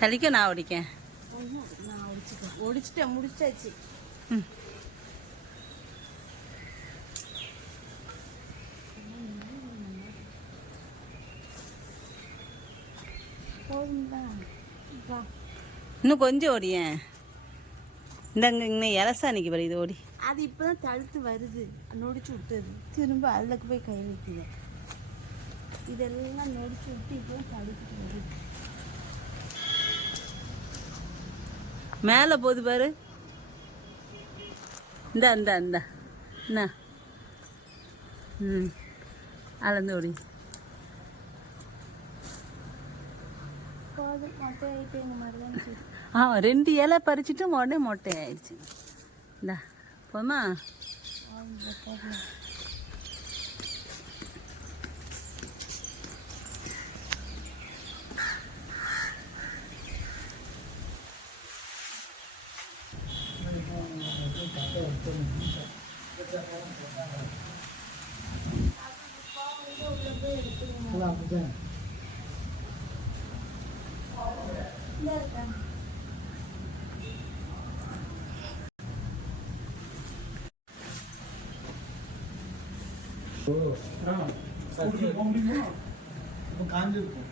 தளிக்க நான் ஒடிக்கேன். நான் ஒடிச்சுட்டேன் முடிச்சாச்சு. இன்னும் கொஞ்சம் ஓடியேன் இந்தங்க இன்னும் இலசா நிற்க பாரு இது ஓடி அது இப்பதான் தழுத்து வருது. நொடிச்சு விட்டது. திரும்ப அதுக்கு போய் கை வைக்குது இதெல்லாம் நொடிச்சு விட்டு இப்போ தடுத்துட்டு வருது. மேலே போகுது பாரு. இந்த இந்த இந்த. என்ன ம். அளந்து ஓடி. ஆ ரெண்டு இலை பறிச்சுட்டு உடனே மொட்டை ஆயிடுச்சு. இந்தா போமா காஞ்சிருக்கும்